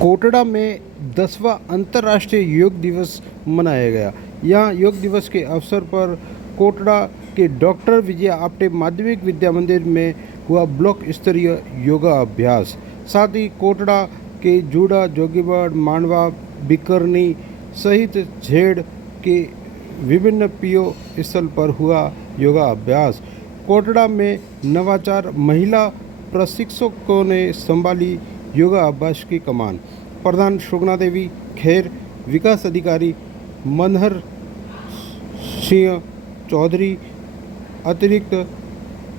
कोटड़ा में 10वां अंतर्राष्ट्रीय योग दिवस मनाया गया। यहाँ योग दिवस के अवसर पर कोटड़ा के डॉक्टर विजय आपटे माध्यमिक विद्या मंदिर में हुआ ब्लॉक स्तरीय योगा अभ्यास। साथ ही कोटड़ा के जूड़ा, जोगीबाड़, मांडवा, बिकरनी सहित झेड़ के विभिन्न पीओ स्थल पर हुआ योगा अभ्यास। कोटड़ा में नवाचार महिला प्रशिक्षकों ने संभाली योगा अभ्यास की कमान। प्रधान सुगना देवी खेर, विकास अधिकारी मनहर सिंह चौधरी, अतिरिक्त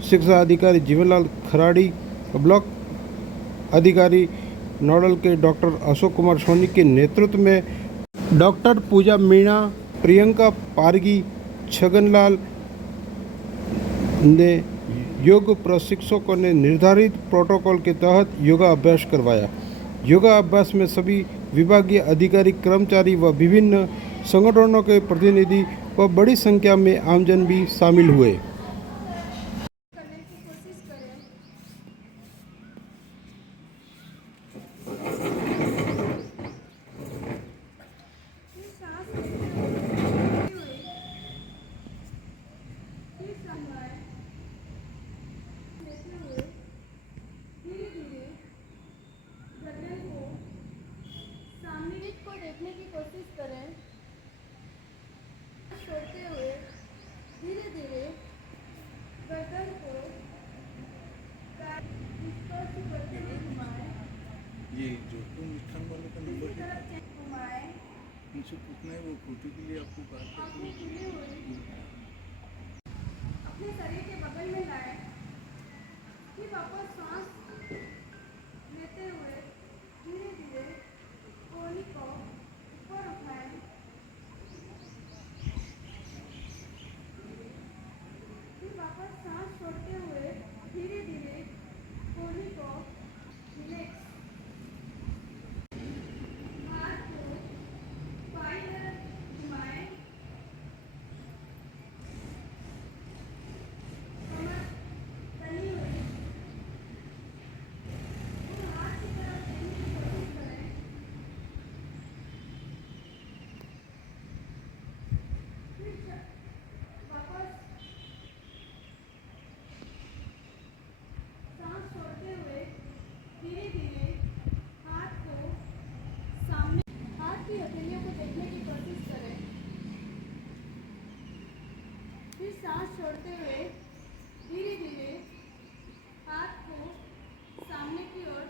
शिक्षा अधिकारी जीवनलाल खराड़ी, ब्लॉक अधिकारी नोडल के डॉक्टर अशोक कुमार सोनी के नेतृत्व में डॉक्टर पूजा मीणा, प्रियंका पारगी, छगनलाल ने योग प्रशिक्षकों ने निर्धारित प्रोटोकॉल के तहत योगा अभ्यास करवाया। योगा अभ्यास में सभी विभागीय अधिकारी, कर्मचारी व विभिन्न संगठनों के प्रतिनिधि व बड़ी संख्या में आमजन भी शामिल हुए। को देखने की कोशिश करें। छोड़ते हुए धीरे धीरे गर्दन को ये जो मिठान वाले का नंबर है, घुमाएं। उनसे पूछना है वो फोटो के लिए आपको बात आंखें खुली हुई अपने शरीर के बगल में लाएं। फिर वापस सांस लेते हुए धीरे धीरे कोहनी को ऊपर उठाएं। फिर वापस सांस छोड़ते हुए धीरे धीरे कोहनी को रिलैक्स। हाथ को बाईं तरफ घुमाएं। कमर तनी हुई और हाथ की तरफ देखने की कोशिश करें। फिर वापस सांस छोड़ते हुए धीरे धीरे हाथ को सामने, हाथ की हथेलियों को देखने की कोशिश करें। फिर सांस छोड़ते हुए धीरे धीरे हाथ को सामने की ओर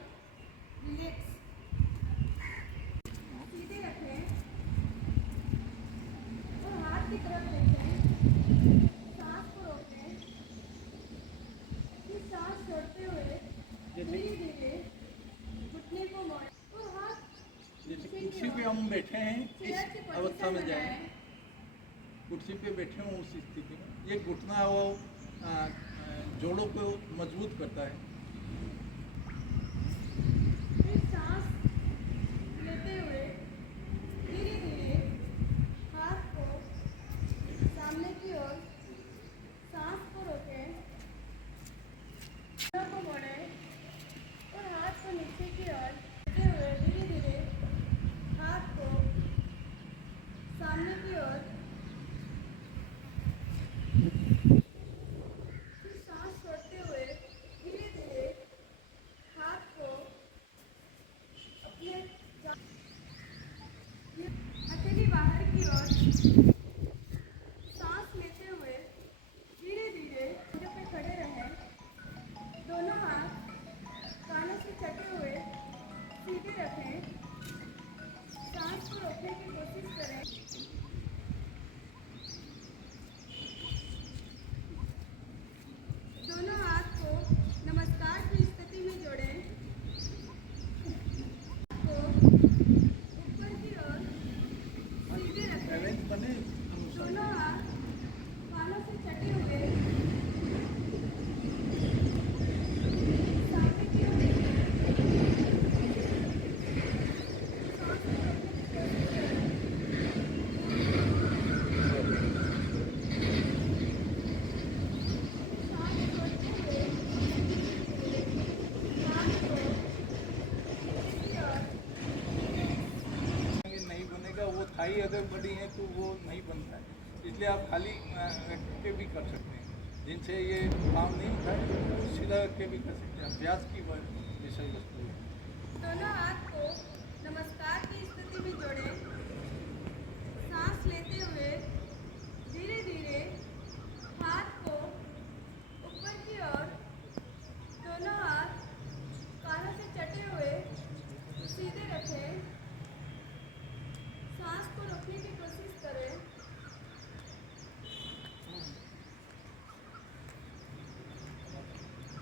रिलैक्स सीधे रखें और हाथ की तरफ देखें। सांस को रोकें। फिर सांस छोड़ते हुए धीरे धीरे घुटने को मोड़ें और हाथ जैसे कुर्सी पे हम बैठे हैं चेयर की इस अवस्था में जाए, जाएं। कुर्सी पे बैठे हों उस स्थिति में ये घुटना वो जोड़ों को मजबूत करता है। फिर सांस लेते हुए धीरे धीरे हाथ को सामने की ओर, सांस को रोकें, पैरों को मोड़ें और हाथ को नीचे की ओर लेते हुए धीरे धीरे हाथ को सामने की ओर। फिर सांस छोड़ते हुए धीरे धीरे हाथ को अपने हथेली बाहर की ओर। सांस लेते हुए धीरे धीरे जगह पे खड़े रहें। दोनों हाथ कानों से चटे हुए सीधे रखें। सांस को रोकने की कोशिश करें। दोनों हाथ को नमस्कार की स्थिति में जोड़ें। को ऊपर की ओर सीधे रखें। बैलेंस बने अनुसार दोनों हाथ कानों से चटे हुए सामने की ओर देखें। थाई अगर बड़ी है तो वो नहीं बनता है, इसलिए आप खाली रख के भी कर सकते हैं। जिनसे ये काम नहीं होता है वो सीधा रख के भी कर सकते हैं। अभ्यास की विषय वस्तु है। दोनों हाथ को नमस्कार की स्थिति में जोड़ें। सांस लेते हुए धीरे धीरे हाथ को ऊपर की ओर, दोनों हाथ कानों से चटे हुए सीधे रखें। सांस को रोकने की कोशिश करें।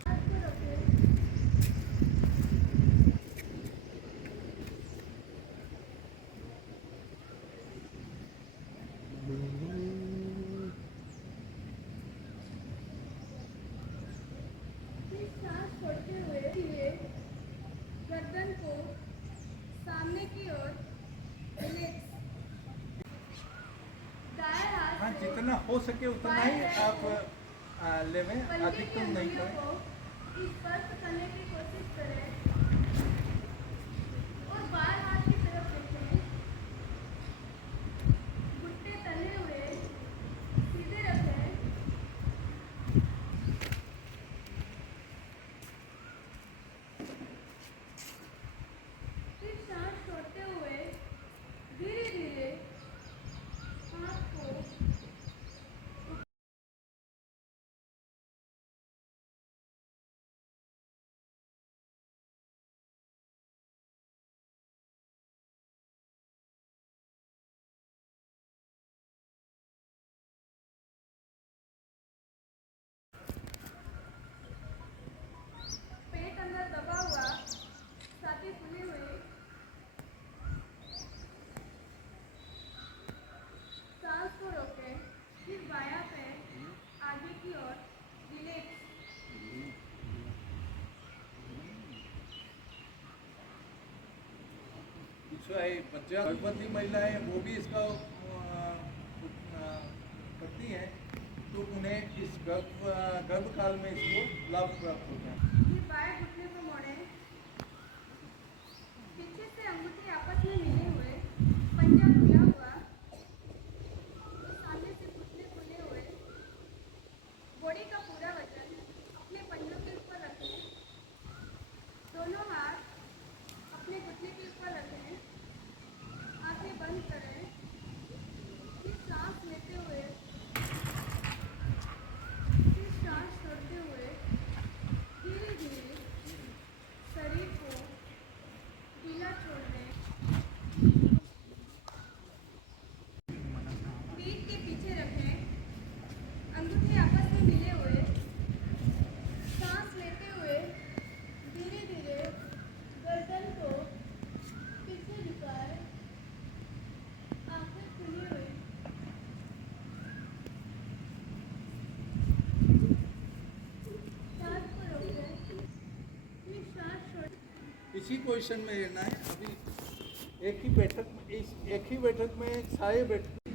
हाथ को रोकें। फिर सांस छोड़ते हुए धीरे गर्दन को सामने की ओर रिलैक्स। दाएं हाथ हाँ, से जितना हो सके उतना ही आप लेवें, पलके की अधिकतम नहीं अंगुलियों करें। को स्पर्श करने की कोशिश करें और बाएं हाथ की तरफ देखें। घुटने तले हुए सीधे रखें। फिर सांस छोड़ते हुए धीरे धीरे हाथ को पेट अंदर दबा हुआ, छाती फूली हुई, सांस को रोकें। फिर बायां पैर आगे की ओर रिलैक्स। दूसरा है बच्चा, गर्भवती महिलाएं वो भी इसका करती हैं, तो उन्हें इस गर्भकाल में इसको लाभ प्राप्त होता है। फिर बाएं घुटने को मोड़ें। पीछे से अंगूठे आपस में मिले हुए, पंजा खुला हुआ और सामने से घुटने खुले हुए। बॉडी का पूरा वजन अपने पंजों के ऊपर रखें। दोनों हाथ अपने घुटने के ऊपर रखें। आंखें बंद करें। फिर सांस लेते हुए, फिर सांस छोड़ते हुए धीरे धीरे शरीर को ढीला छोड़ दें। पीठ के पीछे रखें। अंगूठे आपस में मिले हुए। सांस लेते हुए धीरे धीरे गर्दन को पीछे झुकाएं। आंखें खुली हुई। सांस को रोकें। फिर सांस छोड़। इसी पोजीशन में रहना है। अभी एक ही बैठक में सारे बैठक